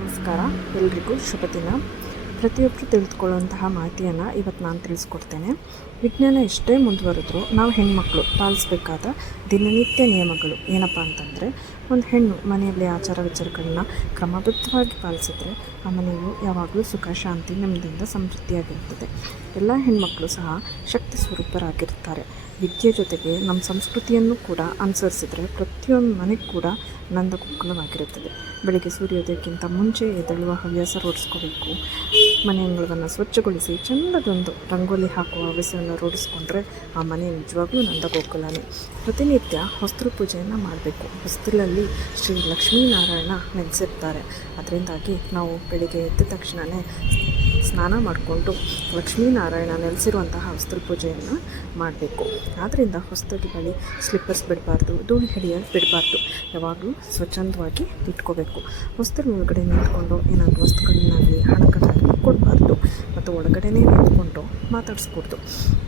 ನಮಸ್ಕಾರ. ಎಲ್ರಿಗೂ ಶುಭ ದಿನ. ಪ್ರತಿಯೊಬ್ಬರು ತಿಳಿದುಕೊಳ್ಳುವಂತಹ ಮಾಹಿತಿಯನ್ನು ಇವತ್ತು ನಾನು ತಿಳಿಸ್ಕೊಡ್ತೇನೆ. ವಿಜ್ಞಾನ ಎಷ್ಟೇ ಮುಂದುವರೆದ್ರೂ ನಾವು ಹೆಣ್ಮಕ್ಳು ಪಾಲಿಸಬೇಕಾದ ದಿನನಿತ್ಯ ನಿಯಮಗಳು ಏನಪ್ಪ ಅಂತಂದರೆ, ಒಂದು ಹೆಣ್ಣು ಮನೆಯಲ್ಲಿ ಆಚಾರ ವಿಚಾರಗಳನ್ನ ಕ್ರಮಬದ್ಧವಾಗಿ ಪಾಲಿಸಿದ್ರೆ ಆ ಮನೆಯು ಯಾವಾಗಲೂ ಸುಖ, ಶಾಂತಿ, ನೆಮ್ಮದಿಯಿಂದ ಸಮೃದ್ಧಿಯಾಗಿರುತ್ತದೆ ಎಲ್ಲ ಹೆಣ್ಮಕ್ಳು ಸಹ ಶಕ್ತಿ ಸ್ವರೂಪರಾಗಿರ್ತಾರೆ. ವಿದ್ಯೆ ಜೊತೆಗೆ ನಮ್ಮ ಸಂಸ್ಕೃತಿಯನ್ನು ಕೂಡ ಅನುಸರಿಸಿದರೆ ಪ್ರತಿಯೊಂದು ಮನೆಗೆ ಕೂಡ ನಂದಕುಕ್ಕಲವಾಗಿರುತ್ತದೆ ಬೆಳಗ್ಗೆ ಸೂರ್ಯೋದಯಕ್ಕಿಂತ ಮುಂಚೆ ಎದ್ದೇಳುವ ಹವ್ಯಾಸ ರೂಢಿಸ್ಕೋಬೇಕು. ಮನೆ ಅಂಗಳವನ್ನು ಸ್ವಚ್ಛಗೊಳಿಸಿ ಚೆಂದದೊಂದು ರಂಗೋಲಿ ಹಾಕುವ ಹವ್ಯಾಸವನ್ನು ರೂಢಿಸ್ಕೊಂಡ್ರೆ ಆ ಮನೆ ನಿಜವಾಗ್ಲೂ ನಂದಗೋಕುಲನೇ ಪ್ರತಿನಿತ್ಯ ಹೊಸ್ತು ಪೂಜೆಯನ್ನು ಮಾಡಬೇಕು. ಹೊಸ್ತಿಲಲ್ಲಿ ಶ್ರೀ ಲಕ್ಷ್ಮೀನಾರಾಯಣ ನೆಲೆಸಿರ್ತಾರೆ ಅದರಿಂದಾಗಿ ನಾವು ಬೆಳಿಗ್ಗೆ ಎದ್ದ ತಕ್ಷಣವೇ ಸ್ನಾನ ಮಾಡಿಕೊಂಡು ಲಕ್ಷ್ಮೀನಾರಾಯಣ ನೆಲೆಸಿರುವಂತಹ ಹೊಸ್ತಲ್ ಪೂಜೆಯನ್ನು ಮಾಡಬೇಕು. ಆದ್ದರಿಂದ ಹೊಸದಾಗಿ ಬಳಿ ಸ್ಲಿಪ್ಪರ್ಸ್ ಬಿಡಬಾರ್ದು, ಧೂಳು ಹಿಡಿಯಲು ಬಿಡಬಾರ್ದು. ಯಾವಾಗಲೂ ಸ್ವಚ್ಛಂದವಾಗಿ ಇಟ್ಕೋಬೇಕು. ಹೊಸ್ತಲ್ ಒಳಗಡೆ ನಿಂತ್ಕೊಂಡು ಏನಾದರೂ ವಸ್ತುಗಳನ್ನಾಗಲಿ, ಹಣಗಳನ್ನಾಗಲಿ ಕೊಡಬಾರ್ದು. ಮತ್ತು ಒಳಗಡೆನೇ ನಿಂತ್ಕೊಂಡು ಮಾತಾಡಿಸ್ಕೊಡ್ದು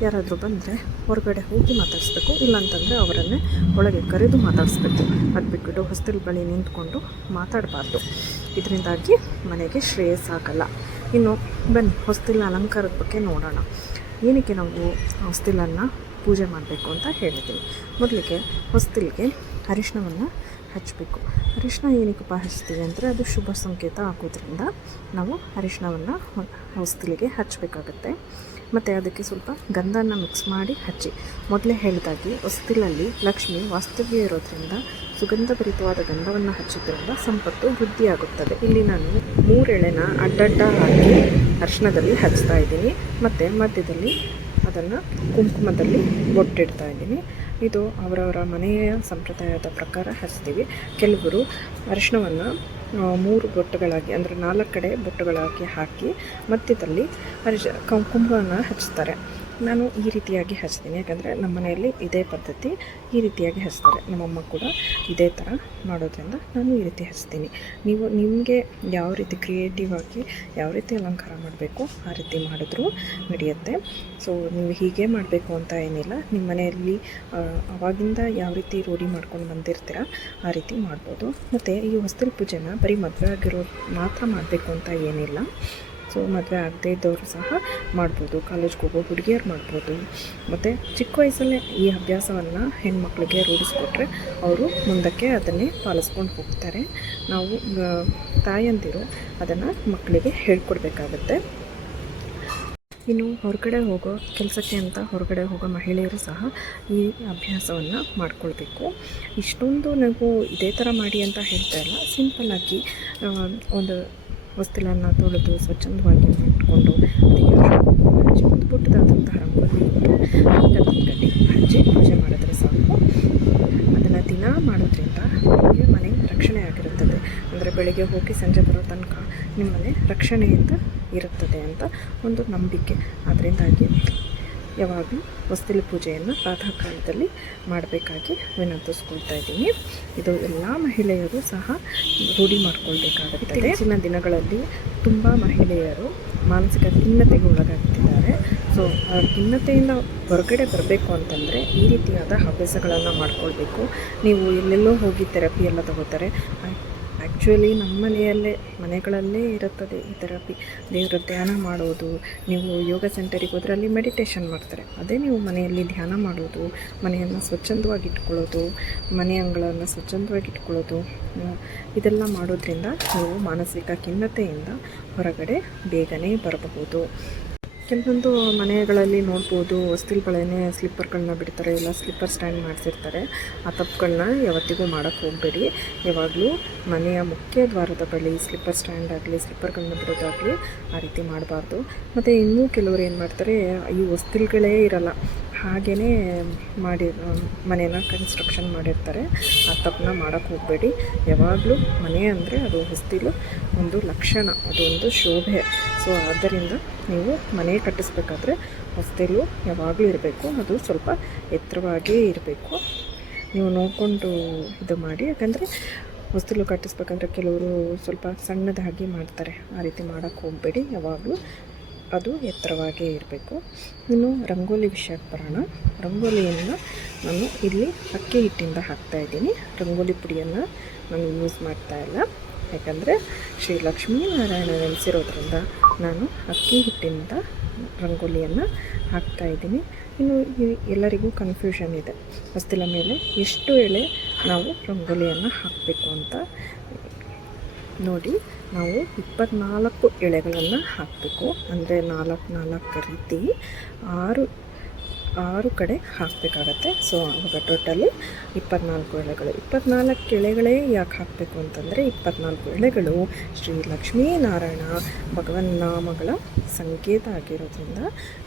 ಯಾರಾದರೂ ಬಂದರೆ ಹೊರಗಡೆ ಹೋಗಿ ಮಾತಾಡಿಸ್ಬೇಕು. ಇಲ್ಲಾಂತಂದರೆ ಅವರನ್ನೇ ಒಳಗೆ ಕರೆದು ಮಾತಾಡಿಸ್ಬೇಕು. ಅದು ಬಿಟ್ಬಿಟ್ಟು ಹೊಸ್ತಲ್ ಬಳಿ ನಿಂತ್ಕೊಂಡು ಮಾತಾಡಬಾರ್ದು. ಇದರಿಂದಾಗಿ ಮನೆಗೆ ಶ್ರೇಯಸ್ಸಾಗಲ್ಲ. ಇನ್ನು ಬನ್ನಿ ಹೊಸ್ತಿಲ ಅಲಂಕಾರದ ಬಗ್ಗೆ ನೋಡೋಣ. ಏನಕ್ಕೆ ನಾವು ಹೊಸ್ತಿಲನ್ನು ಪೂಜೆ ಮಾಡಬೇಕು ಅಂತ ಹೇಳಿದ್ದೀನಿ ಮೊದಲಿಗೆ ಹೊಸ್ತಿಲಿಗೆ ಅರಿಶಿಣವನ್ನು ಹಚ್ಚಬೇಕು ಅರಿಶಿಣ ಏನಕ್ಕಪ್ಪ ಹಚ್ತೀವಿ ಅಂದರೆ ಅದು ಶುಭ ಸಂಕೇತ ಆಗೋದ್ರಿಂದ ನಾವು ಅರಿಶಿಣವನ್ನು ಹೊಸ್ತಿಲಿಗೆ ಹಚ್ಚಬೇಕಾಗತ್ತೆ ಮತ್ತು ಅದಕ್ಕೆ ಸ್ವಲ್ಪ ಗಂಧನ ಮಿಕ್ಸ್ ಮಾಡಿ ಹಚ್ಚಿ. ಮೊದಲೇ ಹೇಳಿದಾಗಿ, ಹೊಸ್ತಿಲಲ್ಲಿ ಲಕ್ಷ್ಮಿ ವಾಸ್ತವ್ಯ ಇರೋದ್ರಿಂದ ಸುಗಂಧಭರಿತವಾದ ಗಂಧವನ್ನು ಹಚ್ಚಿದ್ರಿಂದ ಸಂಪತ್ತು ವೃದ್ಧಿಯಾಗುತ್ತದೆ. ಇಲ್ಲಿ ನಾನು ಮೂರೆಳೆನ ಅಡ್ಡಡ್ಡ ಹಾಕಿ ಅರ್ಶನದಲ್ಲಿ ಹಚ್ತಾ ಇದ್ದೀನಿ. ಮತ್ತು ಮಧ್ಯದಲ್ಲಿ ಅದನ್ನು ಕುಂಕುಮದಲ್ಲಿ ಬೊಟ್ಟಿಡ್ತಾ ಇದ್ದೀನಿ. ಇದು ಅವರವರ ಮನೆಯ ಸಂಪ್ರದಾಯದ ಪ್ರಕಾರ ಹಚ್ತೀವಿ. ಕೆಲವರು ಅರಿಶಿಣವನ್ನು ಮೂರು ಬೊಟ್ಟುಗಳಾಗಿ ಅಂದರೆ ನಾಲ್ಕು ಕಡೆ ಬೊಟ್ಟುಗಳಾಗಿ ಹಾಕಿ ಮಧ್ಯದಲ್ಲಿ ಅರಿಶ ಕುಂಕುಮವನ್ನು ಹಚ್ತಾರೆ. ನಾನು ಈ ರೀತಿಯಾಗಿ ಹಚ್ತೀನಿ. ಯಾಕಂದರೆ ನಮ್ಮ ಮನೆಯಲ್ಲಿ ಇದೇ ಪದ್ಧತಿ ಈ ರೀತಿಯಾಗಿ ಹಚ್ತಾರೆ. ನಮ್ಮಮ್ಮ ಕೂಡ ಇದೇ ಥರ ಮಾಡೋದ್ರಿಂದ ನಾನು ಈ ರೀತಿ ಹಚ್ತೀನಿ. ನೀವು ನಿಮಗೆ ಯಾವ ರೀತಿ ಕ್ರಿಯೇಟಿವ್ ಆಗಿ ಯಾವ ರೀತಿ ಅಲಂಕಾರ ಮಾಡಬೇಕು ಆ ರೀತಿ ಮಾಡಿದ್ರೂ ನಡೆಯುತ್ತೆ. ಸೊ ನೀವು ಹೀಗೆ ಮಾಡಬೇಕು ಅಂತ ಏನಿಲ್ಲ. ನಿಮ್ಮ ಮನೆಯಲ್ಲಿ ಅವಾಗಿಂದ ಯಾವ ರೀತಿ ರೂಢಿ ಮಾಡ್ಕೊಂಡು ಬಂದಿರ್ತೀರ ಆ ರೀತಿ ಮಾಡ್ಬೋದು. ಮತ್ತು ಈ ಹೊಸ್ತಲ್ ಪೂಜೆನ ಬರೀ ಮದುವೆ ಆಗಿರೋ ಮಾತ್ರ ಮಾಡಬೇಕು ಅಂತ ಏನಿಲ್ಲ. ಸೊ ಮದುವೆ ಆಗದೇ ಇದ್ದವರು ಸಹ ಮಾಡ್ಬೋದು. ಕಾಲೇಜ್ಗೆ ಹೋಗೋ ಹುಡುಗಿಯರು ಮಾಡ್ಬೋದು. ಮತ್ತು ಚಿಕ್ಕ ವಯಸ್ಸಲ್ಲೇ ಈ ಅಭ್ಯಾಸವನ್ನು ಹೆಣ್ಮಕ್ಳಿಗೆ ರೂಢಿಸ್ಕೊಟ್ರೆ ಅವರು ಮುಂದಕ್ಕೆ ಅದನ್ನೇ ಪಾಲಿಸ್ಕೊಂಡು ಹೋಗ್ತಾರೆ. ನಾವು ತಾಯಂದಿರು ಅದನ್ನು ಮಕ್ಕಳಿಗೆ ಹೇಳ್ಕೊಡ್ಬೇಕಾಗತ್ತೆ. ಇನ್ನು ಹೊರಗಡೆ ಹೋಗೋ ಕೆಲಸಕ್ಕೆ ಅಂತ ಹೊರಗಡೆ ಹೋಗೋ ಮಹಿಳೆಯರು ಸಹ ಈ ಅಭ್ಯಾಸವನ್ನು ಮಾಡ್ಕೊಳ್ಬೇಕು. ಇಷ್ಟೊಂದು ನಾವು ಇದೇ ಥರ ಮಾಡಿ ಅಂತ ಹೇಳ್ತಾ ಇಲ್ಲ. ಸಿಂಪಲ್ಲಾಗಿ ಒಂದು ವಸ್ತುಗಳನ್ನು ತೊಳೆದು ಸ್ವಚ್ಛಂದವಾಗಿ ಇಟ್ಕೊಂಡು ಅದಕ್ಕೆ ಒಂದು ಪುಟ್ಟದಾದಂತಹ ರಂಗೋಲಿ ಇಟ್ಟು ಗಂಧದ ಕಟ್ಟಿ ಹಚ್ಚಿ ಪೂಜೆ ಮಾಡಿದ್ರೆ ಸಾಕು. ಅದನ್ನು ದಿನ ಮಾಡೋದ್ರಿಂದ ನಿಮಗೆ ಮನೆ ರಕ್ಷಣೆ ಆಗಿರುತ್ತದೆ. ಅಂದರೆ ಬೆಳಗ್ಗೆ ಹೋಗಿ ಸಂಜೆ ಬರೋ ತನಕ ನಿಮ್ಮ ಮನೆ ರಕ್ಷಣೆಯಿಂದ ಇರುತ್ತದೆ ಅಂತ ಒಂದು ನಂಬಿಕೆ. ಅದರಿಂದಾಗಿ ಯಾವಾಗಲೂ ಹೊಸ್ತಿಲ ಪೂಜೆಯನ್ನು ಪ್ರಾತಃ ಕಾಲದಲ್ಲಿ ಮಾಡಬೇಕಾಗಿ ವಿನಂತಿಸ್ಕೊಳ್ತಾ ಇದ್ದೀನಿ. ಇದು ಎಲ್ಲ ಮಹಿಳೆಯರು ಸಹ ರೂಢಿ ಮಾಡ್ಕೊಳ್ಬೇಕಾಗುತ್ತೆ ಹೆಚ್ಚಿನ ದಿನಗಳಲ್ಲಿ ತುಂಬ ಮಹಿಳೆಯರು ಮಾನಸಿಕ ಖಿನ್ನತೆಗೆ ಒಳಗಾಗ್ತಿದ್ದಾರೆ. ಸೊ ಆ ಖಿನ್ನತೆಯಿಂದ ಹೊರಗಡೆ ಬರಬೇಕು ಅಂತಂದರೆ ಈ ರೀತಿಯಾದ ಹವ್ಯಾಸಗಳನ್ನು ಮಾಡ್ಕೊಳ್ಬೇಕು. ನೀವು ಎಲ್ಲೆಲ್ಲೋ ಹೋಗಿ ಥೆರಪಿ ಎಲ್ಲ ತಗೋತಾರೆ. ಆ್ಯಕ್ಚುಲಿ ನಮ್ಮ ಮನೆಯಲ್ಲೇ, ಮನೆಗಳಲ್ಲೇ ಇರುತ್ತದೆ ಈ ಥೆರಪಿ ದೇವರ ಧ್ಯಾನ ಮಾಡೋದು ನೀವು ಯೋಗ ಸೆಂಟರಿಗೆ ಹೋದ್ರೆ ಅಲ್ಲಿ ಮೆಡಿಟೇಷನ್ ಮಾಡ್ತಾರೆ. ಅದೇ ನೀವು ಮನೆಯಲ್ಲಿ ಧ್ಯಾನ ಮಾಡೋದು ಮನೆಯನ್ನು ಸ್ವಚ್ಛಂದವಾಗಿ ಇಟ್ಕೊಳ್ಳೋದು ಮನೆ ಅಂಗಳವನ್ನು ಸ್ವಚ್ಛಂದವಾಗಿ ಇಟ್ಕೊಳ್ಳೋದು ಇದೆಲ್ಲ ಮಾಡೋದ್ರಿಂದ ನೀವು ಮಾನಸಿಕ ಖಿನ್ನತೆಯಿಂದ ಹೊರಗಡೆ ಬೇಗನೆ ಬರಬಹುದು. ಕೆಲವೊಂದು ಮನೆಗಳಲ್ಲಿ ನೋಡ್ಬೋದು ಹೊಸ್ತಿಲ್ಗಳೇ ಸ್ಲಿಪ್ಪರ್ಗಳನ್ನ ಬಿಡ್ತಾರೆ, ಇಲ್ಲ ಸ್ಲಿಪ್ಪರ್ ಸ್ಟ್ಯಾಂಡ್ ಮಾಡಿಸಿರ್ತಾರೆ, ಆ ತಪ್ಪುಗಳನ್ನ ಯಾವತ್ತಿಗೂ ಮಾಡೋಕ್ಕೆ ಹೋಗಬೇಡಿ. ಯಾವಾಗಲೂ ಮನೆಯ ಮುಖ್ಯ ದ್ವಾರದ ಬಳಿ ಸ್ಲಿಪ್ಪರ್ ಸ್ಟ್ಯಾಂಡ್ ಆಗಲಿ ಸ್ಲಿಪ್ಪರ್ಗಳನ್ನ ಬಿಡೋದಾಗಲಿ ಆ ರೀತಿ ಮಾಡಬಾರ್ದು. ಮತ್ತು ಇನ್ನೂ ಕೆಲವರು ಏನು ಮಾಡ್ತಾರೆ ಈ ಹೊಸ್ತಿಲ್ಗಳೇ ಇರಲ್ಲ. ಹಾಗೆಯೇ ಮಾಡಿ, ಮನೇನ ಕನ್ಸ್ಟ್ರಕ್ಷನ್ ಮಾಡಿರ್ತಾರೆ. ಆ ತಪ್ಪನ್ನ ಮಾಡೋಕ್ಕೆ ಹೋಗಬೇಡಿ. ಯಾವಾಗಲೂ ಮನೆ ಅಂದರೆ ಅದು ಹೊಸ್ತಿಲು ಒಂದು ಲಕ್ಷಣ ಅದೊಂದು ಶೋಭೆ. ಸೊ ಆದ್ದರಿಂದ ನೀವು ಮನೆ ಕಟ್ಟಿಸ್ಬೇಕಾದ್ರೆ ಹೊಸ್ತಿಲು ಯಾವಾಗಲೂ ಇರಬೇಕು. ಅದು ಸ್ವಲ್ಪ ಎತ್ತರವಾಗಿ ಇರಬೇಕು. ನೀವು ನೋಡಿಕೊಂಡು ಇದು ಮಾಡಿ. ಯಾಕಂದರೆ ಹೊಸ್ತಿಲು ಕಟ್ಟಿಸ್ಬೇಕಂದ್ರೆ ಕೆಲವರು ಸ್ವಲ್ಪ ಸಣ್ಣದಾಗಿ ಮಾಡ್ತಾರೆ. ಆ ರೀತಿ ಮಾಡೋಕ್ಕೆ ಹೋಗಬೇಡಿ. ಯಾವಾಗಲೂ ಅದು ಎತ್ತರವಾಗೇ ಇರಬೇಕು. ಇನ್ನು ರಂಗೋಲಿ ವಿಷಯಕ್ಕೆ ಬರೋಣ. ರಂಗೋಲಿಯನ್ನು ನಾನು ಇಲ್ಲಿ ಅಕ್ಕಿ ಹಿಟ್ಟಿಂದ ಹಾಕ್ತಾಯಿದ್ದೀನಿ ರಂಗೋಲಿ ಪುಡಿಯನ್ನು ನಾನು ಯೂಸ್ ಮಾಡ್ತಾ ಇಲ್ಲ. ಯಾಕಂದರೆ ಶ್ರೀ ಲಕ್ಷ್ಮೀನಾರಾಯಣ ನೆನೆಸಿರೋದ್ರಿಂದ ನಾನು ಅಕ್ಕಿ ಹಿಟ್ಟಿನಿಂದ ರಂಗೋಲಿಯನ್ನು ಹಾಕ್ತಾ ಇದ್ದೀನಿ. ಇನ್ನು ಎಲ್ಲರಿಗೂ ಕನ್ಫ್ಯೂಷನ್ ಇದೆ. ಹೊಸ್ತಿಲ ಮೇಲೆ ಎಷ್ಟು ಎಳೆ ನಾವು ರಂಗೋಲಿಯನ್ನು ಹಾಕಬೇಕು ಅಂತ ನೋಡಿ, ನಾವು ಇಪ್ಪತ್ನಾಲ್ಕು ಎಳೆಗಳನ್ನು ಹಾಕಬೇಕು. ಅಂದರೆ ನಾಲ್ಕು ನಾಲ್ಕು ರೀತಿ ಆರು ಆರು ಕಡೆ ಹಾಕಬೇಕಾಗತ್ತೆ. ಸೊ ಆವಾಗ ಟೋಟಲಿ ಇಪ್ಪತ್ನಾಲ್ಕು ಎಳೆಗಳು. ಇಪ್ಪತ್ನಾಲ್ಕು ಎಳೆಗಳೇ ಯಾಕೆ ಹಾಕಬೇಕು ಅಂತಂದರೆ, ಇಪ್ಪತ್ನಾಲ್ಕು ಎಳೆಗಳು ಶ್ರೀ ಲಕ್ಷ್ಮೀನಾರಾಯಣ ಭಗವನ್ ನಾಮಗಳ ಸಂಕೇತ ಆಗಿರೋದ್ರಿಂದ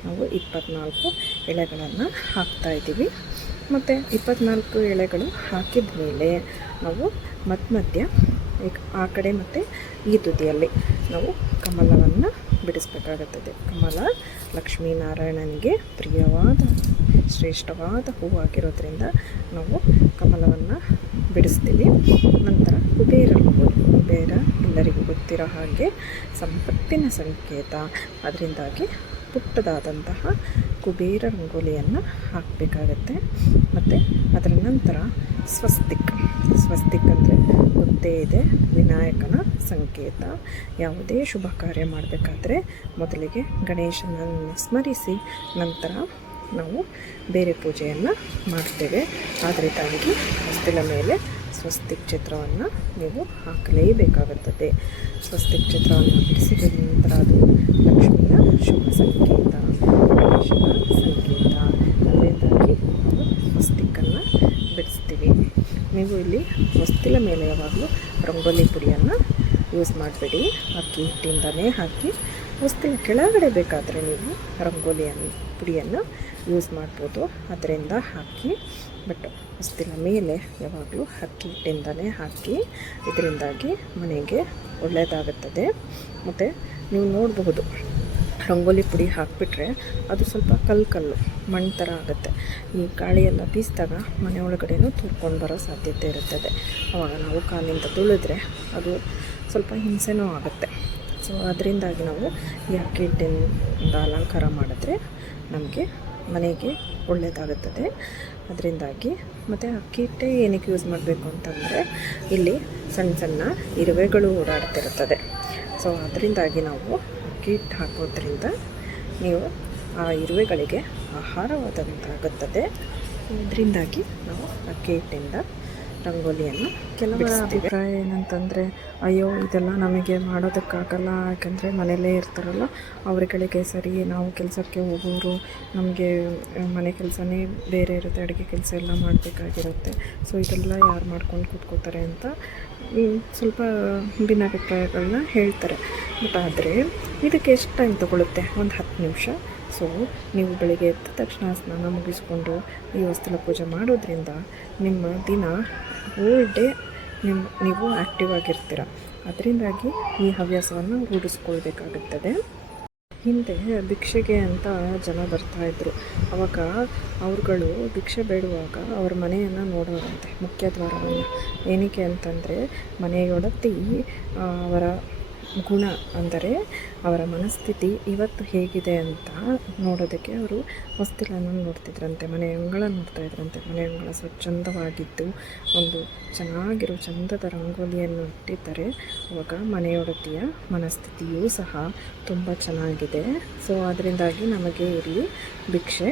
ನಾವು ಇಪ್ಪತ್ನಾಲ್ಕು ಎಳೆಗಳನ್ನು ಹಾಕ್ತಾ ಇದ್ದೀವಿ. ಮತ್ತು ಇಪ್ಪತ್ನಾಲ್ಕು ಎಳೆಗಳು ಹಾಕಿದ ಮೇಲೆ ನಾವು ಮಧ್ಯ ಆ ಕಡೆ ಮತ್ತು ಈ ತುದಿಯಲ್ಲಿ ನಾವು ಕಮಲವನ್ನು ಬಿಡಿಸ್ಬೇಕಾಗುತ್ತದೆ. ಕಮಲ ಲಕ್ಷ್ಮೀನಾರಾಯಣನಿಗೆ ಪ್ರಿಯವಾದ, ಶ್ರೇಷ್ಠವಾದ ಹೂವಾಗಿರೋದ್ರಿಂದ ನಾವು ಕಮಲವನ್ನು ಬಿಡಿಸ್ತೀವಿ. ನಂತರ ಕುಬೇರ ರಂಗೋಲಿ ಕುಬೇರ ಎಲ್ಲರಿಗೂ ಗೊತ್ತಿರೋ ಹಾಗೆ ಸಂಪತ್ತಿನ ಸಂಕೇತ. ಅದರಿಂದಾಗಿ ಪುಟ್ಟದಾದಂತಹ ಕುಬೇರ ರಂಗೋಲಿಯನ್ನು ಹಾಕಬೇಕಾಗತ್ತೆ. ಮತ್ತು ಅದರ ನಂತರ ಸ್ವಸ್ತಿಕ್. ಸ್ವಸ್ತಿಕ್ ಅಂದರೆ ಗೊತ್ತೇ ಇದೆ. ವಿನಾಯಕನ ಸಂಕೇತ. ಯಾವುದೇ ಶುಭ ಕಾರ್ಯ ಮಾಡಬೇಕಾದ್ರೆ ಮೊದಲಿಗೆ ಗಣೇಶನನ್ನು ಸ್ಮರಿಸಿ, ನಂತರ ನಾವು ಬೇರೆ ಪೂಜೆಯನ್ನು ಮಾಡ್ತೇವೆ. ಆದ್ದರಿಂದಾಗಿ ಹೊಸ್ತಿಲ ಮೇಲೆ ಸ್ವಸ್ತಿಕ್ ಚಿತ್ರವನ್ನು ನೀವು ಹಾಕಲೇಬೇಕಾಗುತ್ತದೆ. ಸ್ವಸ್ತಿಕ್ ಚಿತ್ರವನ್ನು ಬಿಡಿಸಿದ ನಂತರ ಅದು ಲಕ್ಷ್ಮಿಯ ಶುಭ ಸಂಕೇತ, ಗಣೇಶನ ಸಂಕೇತ ಅದರಿಂದಾಗಿ ನಾವು ಸ್ವಸ್ತಿಕ್ಕನ್ನು ಬಿಡಿಸ್ತೀವಿ ನೀವು ಇಲ್ಲಿ ಹೊಸ್ತಿಲ ಮೇಲೆ ಯಾವಾಗಲೂ ರಂಗೋಲಿ ಪುಡಿಯನ್ನು ಯೂಸ್ ಮಾಡಬೇಡಿ. ಅಕ್ಕಿ ಹಿಟ್ಟಿಂದನೇ ಹಾಕಿ ಹೊಸ್ತಿಲ ಕೆಳಗಡೆ ಬೇಕಾದರೆ ನೀವು ರಂಗೋಲಿಯನ್ನು ಪುಡಿಯನ್ನು ಯೂಸ್ ಮಾಡ್ಬೋದು. ಅದರಿಂದ ಹಾಕಿ ಬಟ್ ಹೊಸ್ತಿಲ ಮೇಲೆ ಯಾವಾಗಲೂ ಅಕ್ಕಿ ಹಿಟ್ಟಿಂದನೇ ಹಾಕಿ ಇದರಿಂದಾಗಿ ಮನೆಗೆ ಒಳ್ಳೆಯದಾಗುತ್ತದೆ ಮತ್ತು ನೀವು ನೋಡಬಹುದು ರಂಗೋಲಿ ಪುಡಿ ಹಾಕಿಬಿಟ್ರೆ ಅದು ಸ್ವಲ್ಪ ಕಲ್ಲು ಕಲ್ಲು ಮಣ್ಣು ಥರ ಆಗುತ್ತೆ. ಈ ಗಾಳಿಯೆಲ್ಲ ಬೀಸಿದಾಗ ಮನೆ ಒಳಗಡೆನೂ ತುರ್ಕೊಂಡು ಬರೋ ಸಾಧ್ಯತೆ ಇರುತ್ತದೆ. ಆವಾಗ ನಾವು ಕಾಲಿಂದ ತುಳಿದ್ರೆ ಅದು ಸ್ವಲ್ಪ ಹಿಂಸೆನೂ ಆಗುತ್ತೆ. ಸೊ ಅದರಿಂದಾಗಿ ನಾವು ಈ ಅಕ್ಕಿ ಹಿಟ್ಟಿನಿಂದ ಅಲಂಕಾರ ಮಾಡಿದ್ರೆ ನಮಗೆ ಮನೆಗೆ ಒಳ್ಳೆಯದಾಗುತ್ತದೆ ಅದರಿಂದಾಗಿ ಮತ್ತು ಅಕ್ಕಿ ಹಿಟ್ಟೆ ಏನಕ್ಕೆ ಯೂಸ್ ಮಾಡಬೇಕು ಅಂತಂದರೆ ಇಲ್ಲಿ ಸಣ್ಣ ಸಣ್ಣ ಇರುವೆಗಳು ಓಡಾಡ್ತಿರುತ್ತದೆ. ಸೊ ಅದರಿಂದಾಗಿ ನಾವು ಹಿಟ್ಟು ಹಾಕೋದ್ರಿಂದ ನೀವು ಆ ಇರುವೆಗಳಿಗೆ ಆಹಾರವಾದಂತಾಗುತ್ತದೆ. ಇದರಿಂದಾಗಿ ನಾವು ಬಕೆಟಿಂದ ರಂಗೋಲಿಯನ್ನು ಕೆಲವರ ಅಭಿಪ್ರಾಯ ಏನಂತಂದರೆ ಅಯ್ಯೋ ಇದೆಲ್ಲ ನಮಗೆ ಮಾಡೋದಕ್ಕಾಗಲ್ಲ ಯಾಕಂದರೆ ಮನೆಯಲ್ಲೇ ಇರ್ತಾರಲ್ಲ ಅವರುಗಳಿಗೆ ಸರಿ ನಾವು ಕೆಲಸಕ್ಕೆ ಹೋಗೋರು ನಮಗೆ ಮನೆ ಕೆಲಸನೇ ಬೇರೆ ಇರುತ್ತೆ ಅಡುಗೆ ಕೆಲಸ ಎಲ್ಲ ಮಾಡಬೇಕಾಗಿರುತ್ತೆ. ಸೊ ಇದೆಲ್ಲ ಯಾರು ಮಾಡ್ಕೊಂಡು ಕೂತ್ಕೋತಾರೆ ಅಂತ ಸ್ವಲ್ಪ ಭಿನ್ನಾಭಿಪ್ರಾಯಗಳನ್ನ ಹೇಳ್ತಾರೆ. ಬಟ್ ಆದರೆ ಇದಕ್ಕೆ ಎಷ್ಟು ಟೈಮ್ ತೊಗೊಳುತ್ತೆ? ಒಂದು ಹತ್ತು ನಿಮಿಷ. ಸೊ ನೀವು ಬೆಳಿಗ್ಗೆ ಎದ್ದ ತಕ್ಷಣ ಸ್ನಾನ ಮುಗಿಸ್ಕೊಂಡು ಈ ವಸ್ತುಲ ಪೂಜೆ ಮಾಡೋದ್ರಿಂದ ನಿಮ್ಮ ದಿನ ಹೋಲ್ ಡೇ ನಿಮ್ಮ ನೀವು ಆ್ಯಕ್ಟಿವ್ ಆಗಿರ್ತೀರ. ಅದರಿಂದಾಗಿ ಈ ಹವ್ಯಾಸವನ್ನು ರೂಢಿಸ್ಕೊಳ್ಬೇಕಾಗುತ್ತದೆ. ಹಿಂದೆ ಭಿಕ್ಷೆಗೆ ಅಂತ ಜನ ಬರ್ತಾಯಿದ್ರು ಅವಾಗ ಅವ್ರುಗಳು ಭಿಕ್ಷೆ ಬೇಡುವಾಗ ಅವ್ರ ಮನೆಯನ್ನು ನೋಡೋರಂತೆ ಮುಖ್ಯ ದ್ವಾರವನ್ನು. ಏನಕ್ಕೆ ಅಂತಂದರೆ ಮನೆಯೊಡತಿ ಅವರ ಗುಣ ಅಂದರೆ ಅವರ ಮನಸ್ಥಿತಿ ಇವತ್ತು ಹೇಗಿದೆ ಅಂತ ನೋಡೋದಕ್ಕೆ ಅವರು ಹೊಸ್ತಿಲನ್ನು ನೋಡ್ತಿದ್ರಂತೆ, ಮನೆ ಅಂಗಳ ನೋಡ್ತಾ ಇದ್ರಂತೆ. ಮನೆ ಅಂಗಳ ಸ್ವಚ್ಛಂದವಾಗಿದ್ದು ಒಂದು ಚೆನ್ನಾಗಿರೋ ಚಂದದ ರಂಗೋಲಿಯನ್ನು ಇಟ್ಟಿದ್ದರೆ. ಅವಾಗ ಮನೆಯೊಡತಿಯ ಮನಸ್ಥಿತಿಯೂ ಸಹ ತುಂಬ ಚೆನ್ನಾಗಿದೆ. ಸೊ ಅದರಿಂದಾಗಿ ನಮಗೆ ಇಲ್ಲಿ ಭಿಕ್ಷೆ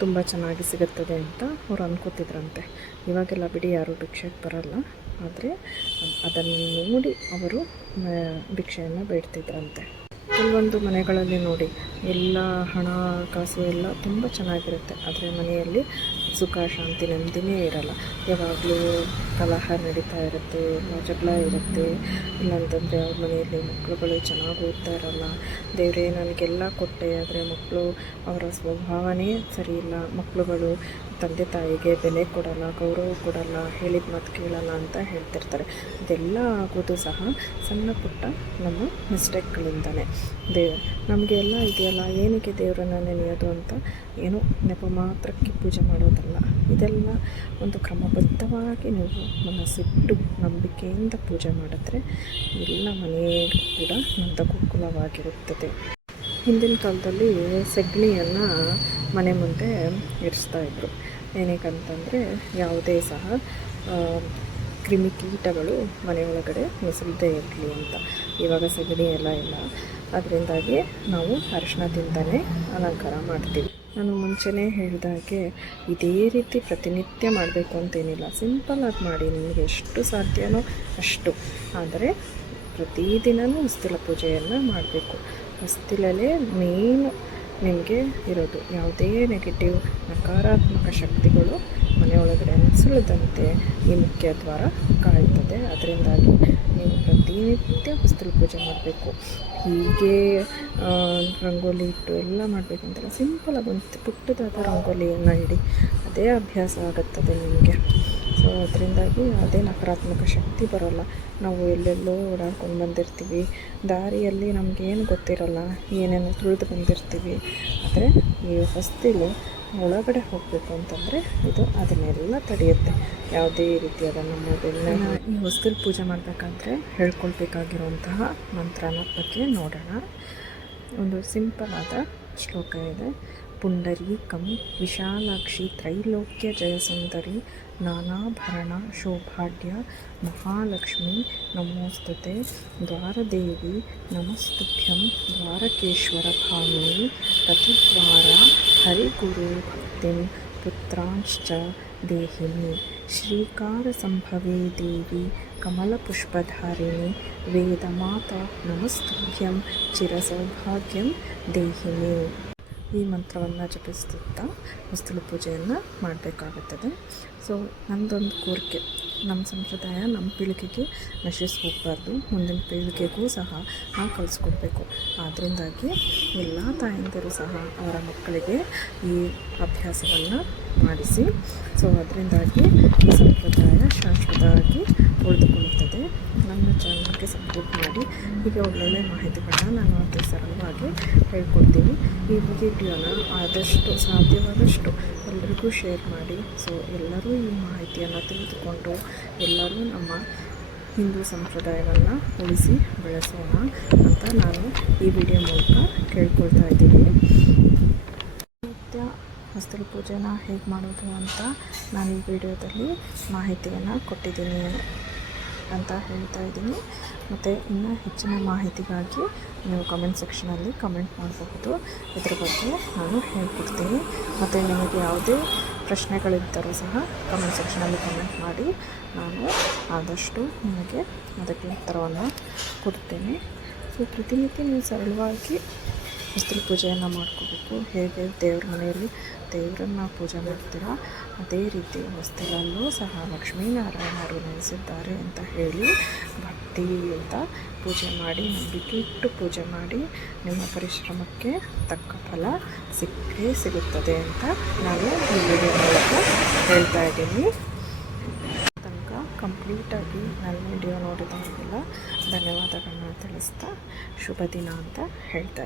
ತುಂಬ ಚೆನ್ನಾಗಿ ಸಿಗುತ್ತದೆ ಅಂತ ಅವ್ರು ಅನ್ಕೋತಿದ್ರಂತೆ. ಇವಾಗೆಲ್ಲ ಬಿಡಿ ಯಾರೂ ಭಿಕ್ಷೆಗೆ ಬರಲ್ಲ. ಆದರೆ ಅದನ್ನು ನೋಡಿ ಅವರು ಭಿಕ್ಷೆಯನ್ನು ಬೇಡ್ತಿದ್ರಂತೆ. ಕೆಲವೊಂದು ಮನೆಗಳಲ್ಲಿ ನೋಡಿ, ಎಲ್ಲ ಹಣ, ಕಾಸು ಎಲ್ಲ ತುಂಬ ಚೆನ್ನಾಗಿರುತ್ತೆ. ಆದರೆ ಮನೆಯಲ್ಲಿ ಸುಖ, ಶಾಂತಿ ನೆಮ್ಮದಿನೇ ಇರಲ್ಲ. ಯಾವಾಗಲೂ ಕಲಹ ನಡೀತಾ ಇರುತ್ತೆ, ಜಗಳ ಇರುತ್ತೆ. ಇಲ್ಲಾಂತಂದರೆ ಅವ್ರ ಮನೆಯಲ್ಲಿ ಮಕ್ಕಳುಗಳು ಚೆನ್ನಾಗಿ ಓದ್ತಾ ಇರಲ್ಲ. ದೇವರೇ, ನನಗೆಲ್ಲ ಕೊಟ್ಟೆ, ಆದರೆ ಮಕ್ಕಳು ಅವರ ಸ್ವಭಾವನೇ ಸರಿ ಇಲ್ಲ. ಮಕ್ಕಳುಗಳು ತಂದೆ ತಾಯಿಗೆ ಬೆಲೆ ಕೊಡಲ್ಲ, ಗೌರವ ಕೊಡಲ್ಲ, ಹೇಳಿದ ಮಾತು ಕೇಳಲ್ಲ ಅಂತ ಹೇಳ್ತಿರ್ತಾರೆ. ಇದೆಲ್ಲ ಆಗೋದು ಸಹ ಸಣ್ಣ ಪುಟ್ಟ ನಮ್ಮ ಮಿಸ್ಟೇಕ್ಗಳಿಂದಲೇ ದೇವ್ರು, ನಮಗೆ ಎಲ್ಲ ಇದೆಯಲ್ಲ, ಏನಕ್ಕೆ ದೇವರನ್ನು ನೆನೆಯೋದು ಅಂತ ಏನು ನೆಪ ಮಾತ್ರಕ್ಕೆ ಪೂಜೆ ಮಾಡೋದಲ್ಲ. ಇದೆಲ್ಲ ಒಂದು ಕ್ರಮಬದ್ಧವಾಗಿ ನೀವು ಮನಸ್ಸಿಟ್ಟು ನಂಬಿಕೆಯಿಂದ ಪೂಜೆ ಮಾಡಿದ್ರೆ ಎಲ್ಲ ಮನೆಯೂ ಕೂಡ ನಂದಗೋಕುಲವಾಗಿರುತ್ತದೆ. ಹಿಂದಿನ ಕಾಲದಲ್ಲಿ ಸಗಣಿಯನ್ನು ಮನೆ ಮುಂದೆ ಇರಿಸ್ತಾ ಇದ್ರು. ಏನಕ್ಕಂತಂದರೆ ಯಾವುದೇ ಸಹ ಕ್ರಿಮಿಕೀಟಗಳು ಮನೆಯೊಳಗಡೆ ನುಸುಳದೇ ಇರಲಿ ಅಂತ. ಇವಾಗ ಸಗಣಿ ಎಲ್ಲ ಇಲ್ಲ. ಅದರಿಂದಾಗಿ ನಾವು ಅರಿಶಿಣದಿಂದಲೇ ಅಲಂಕಾರ ಮಾಡ್ತೀವಿ. ನಾನು ಮುಂಚೆನೇ ಹೇಳಿದಾಗೆ ಇದೇ ರೀತಿ ಪ್ರತಿನಿತ್ಯ ಮಾಡಬೇಕು ಅಂತೇನಿಲ್ಲ. ಸಿಂಪಲ್ಲಾಗಿ ಮಾಡಿ. ನಿಮಗೆ ಎಷ್ಟು ಸಾಧ್ಯನೋ ಅಷ್ಟು. ಆದರೆ ಪ್ರತಿದಿನವೂ ಉಸ್ತಿಲ ಪೂಜೆಯನ್ನು ಮಾಡಬೇಕು. ಹೊಸ್ತಿಲಲ್ಲೇ ಮೇನ್ ನಿಮಗೆ ಇರೋದು ಯಾವುದೇ ನೆಗೆಟಿವ್ ನಕಾರಾತ್ಮಕ ಶಕ್ತಿಗಳು ಮನೆಯೊಳಗಡೆ ನುಸುಳದಂತೆ ಈ ಮುಖ್ಯ ದ್ವಾರ ಕಾಯುತ್ತದೆ. ಅದರಿಂದಾಗಿ ನೀವು ಪ್ರತಿನಿತ್ಯ ಹೊಸ್ತಿಲು ಪೂಜೆ ಮಾಡಬೇಕು. ಹೀಗೆ ರಂಗೋಲಿ ಇಟ್ಟು ಎಲ್ಲ ಮಾಡಬೇಕು ಅಂತಲ್ಲ ಸಿಂಪಲಾಗಿ ಒಂದು ಪುಟ್ಟದಾದ ರಂಗೋಲಿಯನ್ನು ಇಡಿ. ಅದೇ ಅಭ್ಯಾಸ ಆಗುತ್ತದೆ ನಿಮಗೆ. ಸೊ ಅದರಿಂದಾಗಿ ಅದೇ ನಕಾರಾತ್ಮಕ ಶಕ್ತಿ ಬರೋಲ್ಲ. ನಾವು ಎಲ್ಲೆಲ್ಲೋ ಓಡಾಡ್ಕೊಂಡು ಬಂದಿರ್ತೀವಿ. ದಾರಿಯಲ್ಲಿ ನಮಗೇನು ಗೊತ್ತಿರಲ್ಲ, ಏನೇನೋ ತುಳಿದು ಬಂದಿರ್ತೀವಿ. ಆದರೆ ಈ ಹೊಸ್ತಿಲು ಒಳಗಡೆ ಹೋಗಬೇಕು ಅಂತಂದರೆ ಇದು ಅದನ್ನೆಲ್ಲ ತಡೆಯುತ್ತೆ. ಯಾವುದೇ ರೀತಿಯಾದ ನಮ್ಮ ಬೆನ್ನ ಈ ಹೊಸ್ತಿಲು ಪೂಜೆ ಮಾಡಬೇಕಾದ್ರೆ ಹೇಳ್ಕೊಳ್ಬೇಕಾಗಿರುವಂತಹ ಮಂತ್ರನ ಬಗ್ಗೆ ನೋಡೋಣ. ಒಂದು ಸಿಂಪಲ್ ಆದ ಶ್ಲೋಕ ಇದೆ. ಪುಂಡರೀಕಂ ವಿಶಾಲಾಕ್ಷಿ ತ್ರೈಲೋಕ್ಯ ಜಯಸುಂದರಿ नानाभरणशोभाढ्या महालक्ष्मी नमोस्तुते द्वारदेवी नमस्तुभ्यं द्वारकेश्वरभामिनी पतिद्वारा हरिगुरुभक्तिं पुत्रांश्च देहिनी श्रीकारसम्भवे देवी कमलपुष्पधारिणी वेदमाता नमस्तुभ्यं चिरसौभाग्यं देहिनी। ಈ ಮಂತ್ರವನ್ನು ಜಪಿಸುತ್ತಾ ಹೊಸ್ತಿಲು ಪೂಜೆಯನ್ನು ಮಾಡಬೇಕಾಗುತ್ತದೆ. ಸೊ ನಂದೊಂದು ಕೋರಿಕೆ. ನಮ್ಮ ಸಂಪ್ರದಾಯ ನಮ್ಮ ಪೀಳಿಗೆಗೆ ನಶಿಸಿ ಹೋಗಬಾರ್ದು ಮುಂದಿನ ಪೀಳಿಗೆಗೂ ಸಹ ನಾವು ಕಲಿಸ್ಕೊಡ್ಬೇಕು. ಆದ್ದರಿಂದಾಗಿ ಎಲ್ಲ ತಾಯಂದಿರು ಸಹ ಅವರ ಮಕ್ಕಳಿಗೆ ಈ ಅಭ್ಯಾಸವನ್ನು ಮಾಡಿಸಿ. ಸೊ ಅದರಿಂದಾಗಿ ಸಂಪ್ರದಾಯ, ಶಾಶ್ವತವಾಗಿ ಉಳಿದುಕೊಳ್ಳುತ್ತದೆ. ನನ್ನ ಚಾನಲ್ಗೆ ಸಪೋರ್ಟ್ ಮಾಡಿ. ಹೀಗೆ ಒಳ್ಳೊಳ್ಳೆ ಮಾಹಿತಿಗಳನ್ನ ನಾನು ಅತಿ ಸರಳವಾಗಿ ಹೇಳ್ಕೊಡ್ತೀನಿ. ಈ ವಿಡಿಯೋನ ಆದಷ್ಟು, ಸಾಧ್ಯವಾದಷ್ಟು ಎಲ್ಲರಿಗೂ ಶೇರ್ ಮಾಡಿ. ಸೊ ಎಲ್ಲರೂ ಈ ಮಾಹಿತಿಯನ್ನು ತಿಳಿದುಕೊಂಡು ಎಲ್ಲರೂ ನಮ್ಮ ಹಿಂದೂ ಸಂಪ್ರದಾಯವನ್ನು ಉಳಿಸಿ ಬೆಳೆಸೋಣ ಅಂತ ನಾನು ಈ ವಿಡಿಯೋ ಮೂಲಕ ಕೇಳ್ಕೊಳ್ತಾ ಇದ್ದೀನಿ. ಹೊಸ್ತಿಲು ಪೂಜೆನ ಹೇಗೆ ಮಾಡೋದು ಅಂತ ನಾನು ಈ ವಿಡಿಯೋದಲ್ಲಿ ಮಾಹಿತಿಯನ್ನು ಕೊಟ್ಟಿದ್ದೀನಿ ಅಂತ ಹೇಳ್ತಾ ಇದ್ದೀನಿ. ಮತ್ತು ಇನ್ನೂ ಹೆಚ್ಚಿನ ಮಾಹಿತಿಗಾಗಿ ನೀವು ಕಮೆಂಟ್ ಸೆಕ್ಷನಲ್ಲಿ ಕಮೆಂಟ್ ಮಾಡಬಹುದು. ಇದ್ರ ಬಗ್ಗೆ ನಾನು ಹೇಳ್ಕೊಡ್ತೀನಿ. ಮತ್ತು ನಿಮಗೆ ಯಾವುದೇ ಪ್ರಶ್ನೆಗಳಿದ್ದರೂ ಸಹ ಕಮೆಂಟ್ ಸೆಕ್ಷನಲ್ಲಿ ಕಮೆಂಟ್ ಮಾಡಿ. ನಾನು ಆದಷ್ಟು ನಿಮಗೆ ಅದಕ್ಕೆ ಉತ್ತರವನ್ನು ಕೊಡ್ತೇನೆ. ಸೊ ಪ್ರತಿನಿತ್ಯ ನೀವು ಸರಳವಾಗಿ ಹಸ್ತ್ರ ಪೂಜೆಯನ್ನು ಮಾಡ್ಕೋಬೇಕು. ಹೇಗೆ ದೇವ್ರ ಮನೆಯಲ್ಲಿ ದೇವರನ್ನ ಪೂಜೆ ಮಾಡ್ತೀರಾ? ಅದೇ ರೀತಿ ಹೊಸ್ತಿಲಲ್ಲೂ ಸಹ ಲಕ್ಷ್ಮೀನಾರಾಯಣರು ನೆಲೆಸಿದ್ದಾರೆ ಅಂತ ಹೇಳಿ ಭಕ್ತಿಯಿಂದ ಪೂಜೆ ಮಾಡಿ, ನಂಬಿಕೆ ಇಟ್ಟು ಪೂಜೆ ಮಾಡಿ ನಿಮ್ಮ ಪರಿಶ್ರಮಕ್ಕೆ ತಕ್ಕ ಫಲ ಸಿಕ್ಕೇ ಸಿಗುತ್ತದೆ ಅಂತ ನಾನು ಈ ವಿಡಿಯೋ ಮೂಲಕ ಹೇಳ್ತಾ ಇದ್ದೀನಿ. ತನಕ ಕಂಪ್ಲೀಟಾಗಿ ನನ್ನ ವಿಡಿಯೋ ನೋಡಿದವರಿಗೆಲ್ಲ ಧನ್ಯವಾದಗಳನ್ನ ತಿಳಿಸ್ತಾ ಶುಭ ದಿನ ಅಂತ ಹೇಳ್ತಾ